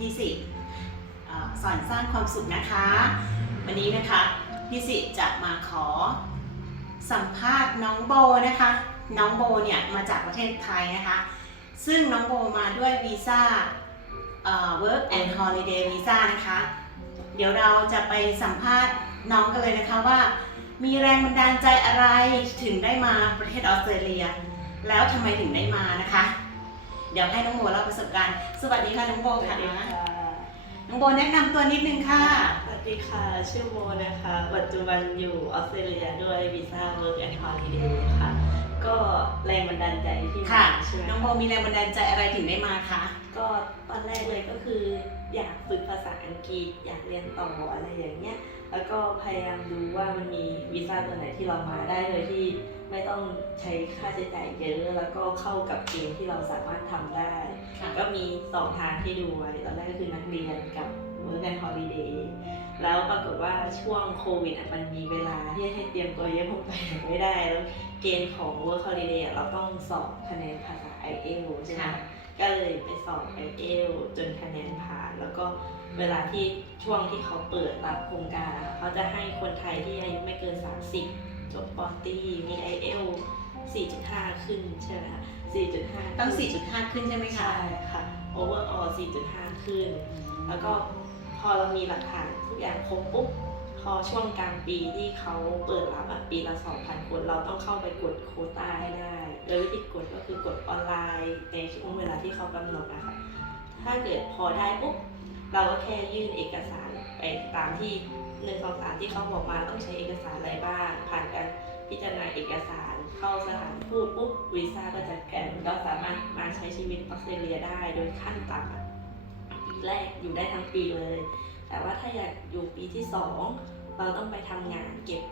พี่สิเอ่อสอนสร้างความสุขนะคะ วันนี้นะคะพี่สิจะมาขอสัมภาษณ์น้องโบนะคะ น้องโบเนี่ยมาจากประเทศไทยนะคะ ซึ่งน้องโบมาด้วยวีซ่า work and holiday visa นะคะ เดี๋ยวเราจะไปสัมภาษณ์น้องกันเลยนะคะว่า มีแรงบันดาลใจอะไรถึงได้มาประเทศออสเตรเลีย แล้วทำไมถึงได้มานะคะ เดี๋ยวให้น้องโบเล่าประสบการณ์ สวัสดีค่ะน้องโบสวัค่ะสดีค่ะ น้องโบแนะนำตัวนิดนึงค่ะ สวัสดีค่ะ ชื่อโมนะคะ ปัจจุบันอยู่ออสเตรเลียด้วยวีซ่า Work and Holiday ค่ะ ก็แรงบันดาลใจที่ค่ะมาใช่ไหมน้องโบมีแรงบันดาลใจอะไรถึงได้มาคะ ก็ตอนแรกเลยก็คือ อยากฝึกภาษาอังกฤษ อยากเรียนต่ออะไรอย่างเงี้ย แล้วก็พยายามดูว่ามันมีวีซ่าตัวไหนที่เรามาได้โดยที่ไม่ต้องใช้ค่าใช้จ่ายเยอะแล้วก็เข้ากับเกณฑ์ที่เราสามารถทำได้ค่ะก็มีสองทางที่ดูไว้ตอนแรกก็คือนักเรียนกับมือกันฮอลิเดย์แล้วปรากฏว่าช่วงโควิดอะมันมีเวลาที่ให้เตรียมตัวเยอะผมไปไหนไม่ได้แล้วเกณฑ์ของ work holiday อะเราต้องสอบคะแนนภาษา IELTS ใช่ไหมค่ะ ก็เลยไปสอบ IELTS จนคะแนนผ่าน แล้วก็เวลาที่ช่วงที่เขาเปิดรับโครงการอะเขาจะให้คนไทยที่อายุไม่เกิน 30 จบปอตรีมี IELTS 4.5 ขึ้นใช่ไหมคะ4.5 ต้อง 4.5 ขึ้นใช่ไหมคะ ใช่ค่ะ overall 4.5 ขึ้น แล้วก็พอเรามีหลักฐานทุกอย่างครบปุ๊บ พอช่วงกลางปีที่เขาเปิดรับอะปีละ 2,000 คน เราต้องเข้าไปกดโคต้าให้ได้โดยวิธีกดก็คือกดออนไลน์ในช่วงเวลาที่เขากำหนดนะคะถ้าเกิดพอได้ปุ๊บเราก็แค่ยื่นเอกสารไปตามที่หนึ่งสองสามที่เขาบอกมาต้องใช้เอกสารอะไรบ้าง ผ่านการพิจารณาเอกสารเข้าสถานทูตปุ๊บวีซ่าก็จะแกนก็สามารถมาใช้ชีวิตออสเตรเลียได้โดยขั้นต่ำปีแรกอยู่ได้ทั้งปีเลย แต่ว่าถ้าอยากอยู่ปีที่สองเราต้องไปทำงานเก็บ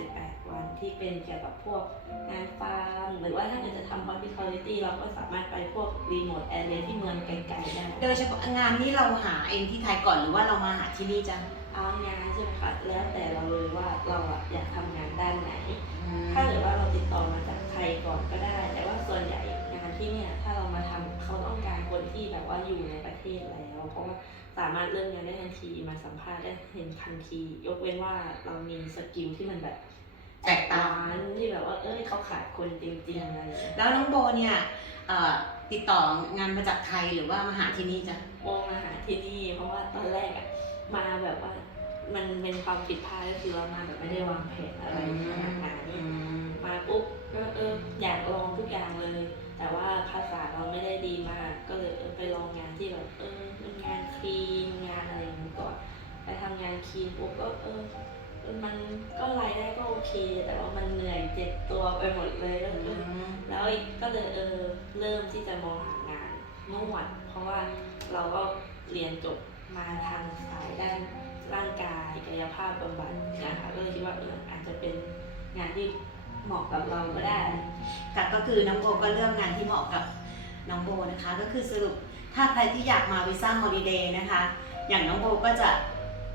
88 วันที่เป็นเกี่ยวกับพวกงานฟาร์มหรือว่าถ้าเกิดจะทำ hospitality เราก็สามารถไปพวก remote area ที่เมืองไกลๆได้โดยเฉพาะงานนี้เราหาเองที่ไทยก่อนหรือว่าเรามาหาที่นี่จ้ะเอางานใช่ไหมคะแล้วแต่เราเลยว่าเราอะอยากทำงานด้านไหน ถ้าเกิดว่าเราติดต่อมาจากไทยก่อนก็ได้ แต่ว่าส่วนใหญ่ คนที่แบบว่าอยู่ในประเทศแล้ว เพราะว่าสามารถเริ่มงานได้ทันทีมาสัมภาษณ์ได้เห็นทันที ยกเว้นว่าเรามีสกิลที่มันแบบแตกต่างร้นที่แบบว่าเอ้ยเขาขาดคนจริงๆอะไรอย่างเงี้ยแล้วน้องโบเนี่ยเอ่อติดต่องานมาจากไทยหรือว่ามาหาที่นี่จ้ะโมมาหาที่นี่ เพราะว่าตอนแรกอะมาแบบว่ามันเป็นความผิดพลาดก็คือเรามาแบบไม่ได้วางแผนอะไรขนาดนั้นมาปุ๊บก็เอออยากลองทุกอย่างเลย แต่ว่าภาษาเราไม่ได้ดีมาก ก็เลยเออไปลองงานที่แบบเออเป็นงานคลีนงานอะไรอย่างนี้ก่อนไปทำงานคลีนปุ๊บก็เออเออมันก็รายได้ก็โอเค แต่ว่ามันเหนื่อยเจ็บตัวไปหมดเลยแล้วเออแล้วอีกก็เลยเออเริ่มที่จะมองหางานนวดเพราะว่าเราก็เรียนจบมาทางสายด้านร่างกายกายภาพบำบัดนะคะก็เลยคิดว่าเอออาจจะเป็นงานที่ เหมาะกับเราก็ได้ค่ะก็คือน้องโบก็เลือกงานที่เหมาะกับน้องโบนะคะ ก็คือสรุปถ้าใครที่อยากมาวีซ่าฮอลิเดย์นะคะ อย่างน้องโบก็จะ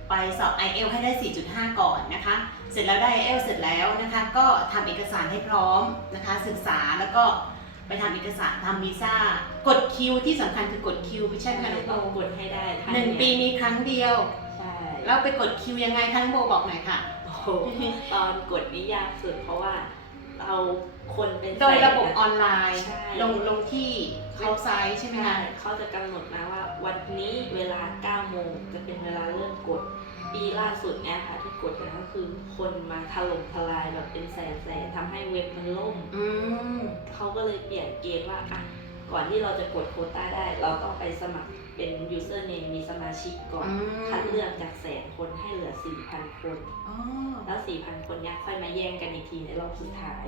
ไปสอบ i อ l ให้ได้ 4.5 ก่อนนะคะ เสร็จแล้วได้ i อ l เสร็จแล้วนะคะ ก็ทำเอกสารให้พร้อมนะคะ ศึกษาแล้วก็ไปทำเอกสารทำวีซ่ากดคิวที่สำคัญคือกดคิวไม่ใช่ไหมคะน้องโบต้องกดให้ได้ทัหนึ่งปีมีครั้งเดียวใช่แล้วไปกดคิวยังไงคะน้องโบบอกหน่อยค่ะโอ้โหตอนกดนี่ยากสุดเพราะว่า เราคนเป็นโดยระบบอออนไลน์ใช่ลงลงที่เว็บไซต์ใช่ไหมใช่คะเขาจะกำหนดนะว่าวันนี้เวลา9โมงจะเป็นเวลาเริ่มกด ปีล่าสุดเนี่ยค่ะที่กดกันก็คือคนมาถล่มทลายแบบเป็นแสนแสนๆทำให้เว็บมันล่มอืมเขาก็เลยเปลี่ยนเกณฑ์ว่าอะ ก่อนที่เราจะกดโควต้าได้ เราต้องไปสมัครเป็น username มีสมาชิกก่อน อืม คัดเลือกจากแสนคนให้เหลือ 4,000 คน อ๋อ แล้ว 4,000 คนเนี้ยค่อยมาแย่งกันอีกทีในรอบสุดท้าย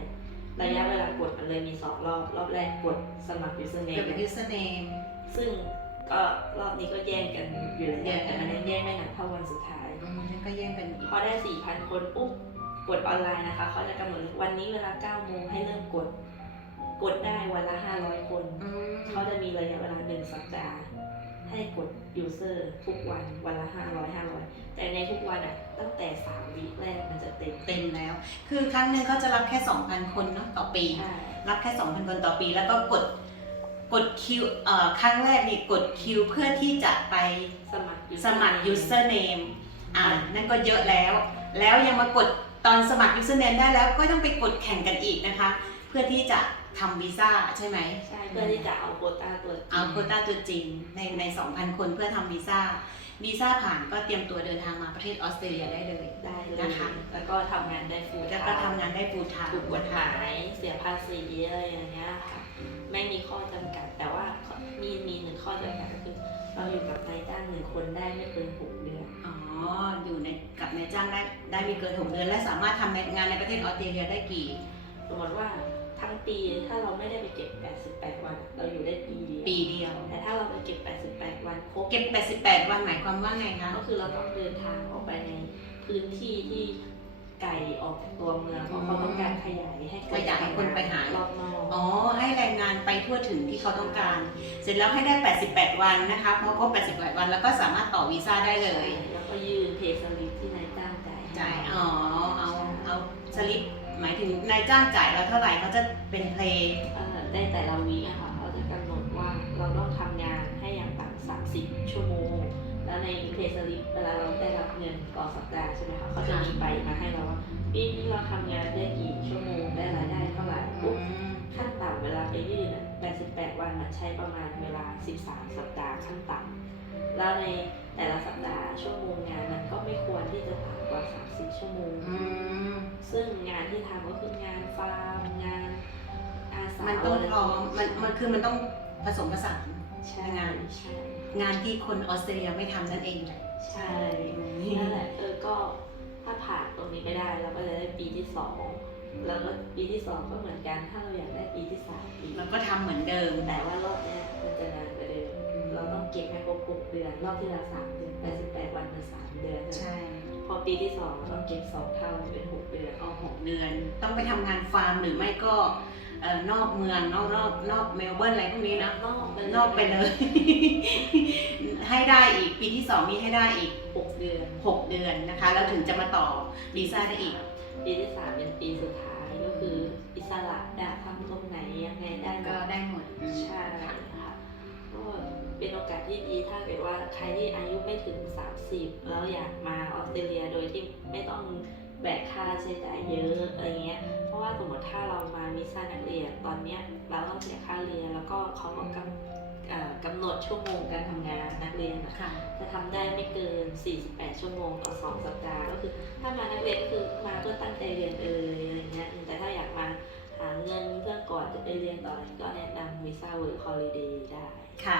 ระยะเวลากดมันเลยมี 2 รอบ รอบแรกกดสมัครเกี่ยว username กับ username ซึ่งก็รอบนี้ก็แย่งกันอยู่แล้วแย่งกัแต่นมันยังแย่งไม่หนักเท่าวันสุดท้าย อืมนั่นก็แย่งกันอีกพอได้ 4,000 คนปุ๊บกดออนไลน์นะคะเขาจะกำหนดวันนี้เวลา 9 โมงให้เริ่ม สัปดาห์ ให้กด user ทุกวันวันละ 500 500 แต่ในทุกวันอะตั้งแต่ 3 วีคแรกมันจะเต็มเต็มแล้ว คือครั้งหนึ่งเขาจะรับแค่ 2,000 คนเนาะต่อปีใช่รับแค่ 2,000 คนต่อปี แล้วก็กดกดคิวเอ่อครั้งแรกนี่กดคิวเพื่อที่จะไปสมัครสมัคร username อ่านั่นก็เยอะแล้ว แล้วยังมากดตอนสมัคร username ได้แล้วก็ต้องไปกดแข่งกันอีกนะคะ เพื่อที่จะ ทำวีซ่าใช่ไหมใช่เพื่อที่จะเอาโควต้าตัวจริงเอาโควต้าตัวจริงในใน 2,000 คนเพื่อทำวีซ่าวีซ่าผ่านก็เตรียมตัวเดินทางมาประเทศออสเตรเลียได้เลยได้เลยนะคะ แล้วก็ทำงานได้ฟูลแล้วก็ทำงานได้ฟูลไทม์ถูกกฎหมายเสียภาษีอะไรอย่างเงี้ยค่ะไม่มีข้อจำกัดแต่ว่ามีมีหนึ่งข้อจำกัดก็คือ เราอยู่กับนายจ้างหนึ่งคนได้ไม่เกินหกเดือน อ๋อ อยู่ในกับนายจ้างได้ได้ไมีเกิน6เดือน และสามารถทำงานในประเทศออสเตรเลียได้กี่ สมมติว่า ทั้งปีถ้าเราไม่ได้ไปเก็บ 88 วัน เราอยู่ได้ปีเดียวปีเดียว แต่ถ้าเราไปเก็บ 88 วันครบเก็บ 88 วันหมายความว่าไงคะก็คือเราต้องเดินทางออกไปในพื้นที่ที่ไกลออกจากตัวเมืองเพราะเขาต้องการขยายให้ขยายให้คนไปหารอบนอกอ๋อให้แรงงานไปทั่วถึงที่เขาต้องการ เสร็จแล้วให้ได้ 88 วันนะคะพอครบ88 วันแล้วก็สามารถต่อวีซ่าได้เลย แล้วก็ยื่นเพย์สลิปที่นายจ้างจ่ายให้จ่ายอ๋อเอาเอาสลิป หมายถึงนายจ้างจ่ายเราเท่าไหร่เขาจะเป็นเพลงเอ่อในแต่ละวีคอะค่ะเขาจะกำหนดว่าเราต้องทำงานให้อย่างต่ำ30ชั่วโมง แล้วในเพย์สลิปเวลาเราได้รับเงินต่อสัปดาห์ใช่ไหมคะเขาจะมีใบมาให้เราว่าปีนี้เราทำงานได้กี่ชั่วโมงได้รายได้เท่าไหร่ปุ๊บขั้นต่ำเวลาไปยื่นอะ88 วันมันใช้ประมาณเวลา 13 สัปดาห์ขั้นต่ำแล้วในแต่ละสัปดาห์ชั่วโมงงานมันก็ไม่ควรที่จะต่ำกว่า 30 ชั่วโมงอืม ซึ่งงานที่ทำก็คืองานฟาร์มงานอาสามันต้องพร้อมมันมันคือมันต้องผสมผสาน ใช่งาน ใช่ งานที่คนออสเตรเลียไม่ทำนั่นเองแหละใช่นั่นแหละเออก็ถ้าผ่านตรงนี้ไปได้เราก็จะได้ปีที่สองแล้วก็ปีที่สองก็เหมือนกันถ้าเราอยากได้ปีที่สามอีกแล้วก็ทำเหมือนเดิมแต่ว่ารอบเนี้ยมันจะนานกว่าเดิม เราต้องเก็บให้ครบหกเดือน รอบที่แล้วสามเดือนแปดสิบแปดวันเป็นสามเดือนใช่พอปีที่สองเราต้องเก็บสองเท่าเป็นหกเดือนเอาหกเดือน ต้องไปทำงานฟาร์มหรือไม่ก็เอ่อนอกเมืองนอกนอกนอกเมลเบิร์นอะไรพวกนี้นะ นอกไปนอกไปเลย ให้ได้อีกปีที่สองมีให้ได้อีก หกเดือนหกเดือนนะคะ แล้วถึงจะมาต่อวีซ่าได้อีก ปีที่สามเป็นปีสุดท้ายก็คืออิสระอยากทำตรงไหนยังไงได้หมก็ดได้หมดใช่ค่ะก็ เป็นโอกาสที่ดีถ้าเกิดว่าใครที่อายุไม่ถึง 30 แล้วอยากมาออสเตรเลียโดยที่ไม่ต้องแบกค่าใช้จ่ายเยอะอะไรเงี้ย เพราะว่าสมมติถ้าเรามาวีซ่านักเรียนตอนเนี้ยเราต้องเสียค่าเรียนแล้วก็เขาก็กำเอ่อกำหนดชั่วโมงการทำงานนักเรียนอะค่ะจะทำได้ไม่เกิน 48 ชั่วโมงต่อ 2 สัปดาห์ก็คือถ้ามานักเรียนก็คือมาเพื่อตั้งใจเรียนไปเลยอะไรเงี้ยแต่ถ้าอยากมาหาเงินเพื่อก่อนจะไปเรียนต่อก็แนะนำวีซ่าเวิร์คฮอลิเดย์ได้ ค่ะ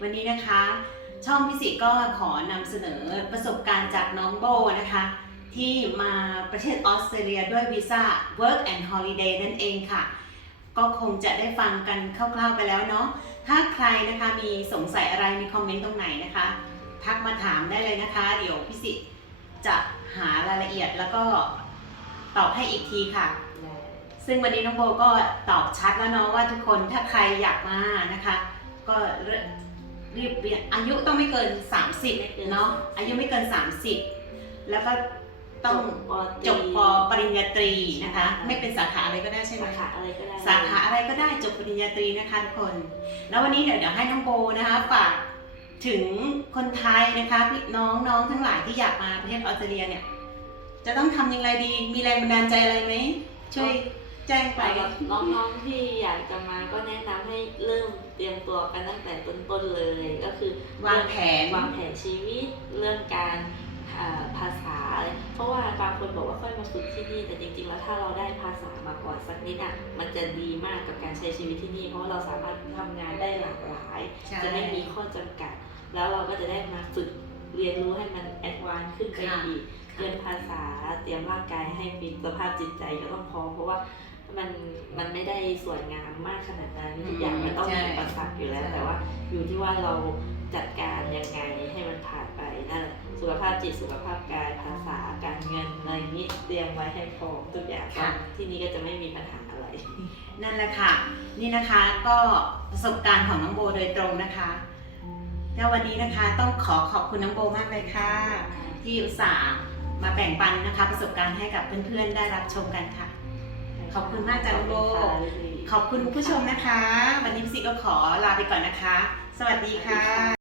วันนี้นะคะ ช่องพิสิก็ขอนำเสนอประสบการณ์จากน้องโบนะคะ ที่มาประเทศออสเตรเลียด้วยวีซ่า Work and Holiday นั่นเองค่ะ ก็คงจะได้ฟังกันคร่าวๆไปแล้วเนาะถ้าใครนะคะมีสงสัยอะไรมีคอมเมนต์ตรงไหนนะคะ ทักมาถามได้เลยนะคะ เดี๋ยวพิสิจะหารายละเอียดแล้วก็ตอบให้อีกทีค่ะ ซึ่งวันนี้น้องโบก็ตอบชัดแล้วเนาะว่าทุกคนถ้าใครอยากมานะคะ ก็รีบเรียนอายุต้องไม่เกิน 30เนาะอายุไม่เกิน 30 แล้วก็ต้องจบปปริญญาตรีนะคะ ไม่เป็นสาขาอะไรก็ได้ใช่ไหมสาขาอะไรก็ได้สาขาอะไรก็ได้จบปริญญาตรีนะคะทุกคน แล้ววันนี้เดี๋ยวเดี๋ยวให้น้องโบนะคะฝากถึงคนไทยนะคะพี่น้องน้องทั้งหลายที่อยากมาประเทศออสเตรเลียเนี่ย จะต้องทำอย่างไรดีมีแรงบันดาลใจอะไรไหมช่วย แจ้งไป ไปกับน้องๆที่อยากจะมาก็แนะนำให้เริ่มเตรียมตัวกันตั้งแต่ต้นๆเลย ก็คือวางแผน วางแผนชีวิตเรื่องการอ่าภาษาอะไรเพราะว่าบางคนบอกว่าค่อยมาฝึกที่นี่แต่จริงๆ แล้วถ้าเราได้ภาษามาก่อนสักนิดอะมันจะดีมากกับการใช้ชีวิตที่นี่ เพราะว่าเราสามารถทำงานได้หลากหลาย ใช่ จะไม่มีข้อจำกัด แล้วเราก็จะได้มาฝึกเรียนรู้ให้มันแอดวานซ์ขึ้นไปค่ะ อีก เรียนภาษาเตรียมร่างกายให้มีสภาพจิตใจก็ต้องพร้อมเพราะว่า มันมันไม่ได้สวยงามมากขนาดนั้นทุกอย่างมันต้องมีอุปสรรคอยู่แล้วแต่ว่า อยู่ที่ว่าเราจัดการยังไงให้มันผ่านไปนั่นแหละสุขภาพจิตสุขภาพกายภาษาการเงินอะไรนี้เตรียมไว้ให้พร้อมทุกอย่างก็ที่นี่ก็จะไม่มีปัญหาอะไร นั่นแหละค่ะ นี่นะคะก็ประสบการณ์ของน้องโบโดยตรงนะคะแล้ววันนี้นะคะต้องขอขอบคุณน้องโบมากเลยค่ะ ที่อุตส่าห์มาแบ่งปันนะคะ ประสบการณ์ให้กับเพื่อนๆได้รับชมกันค่ะ ขอบคุณมากจ้ะน้องโบขอบคุณค่ะขอบคุณผู้ชมนะคะ วันนี้พี่สิก็ขอลาไปก่อนนะคะ สวัสดีค่ะ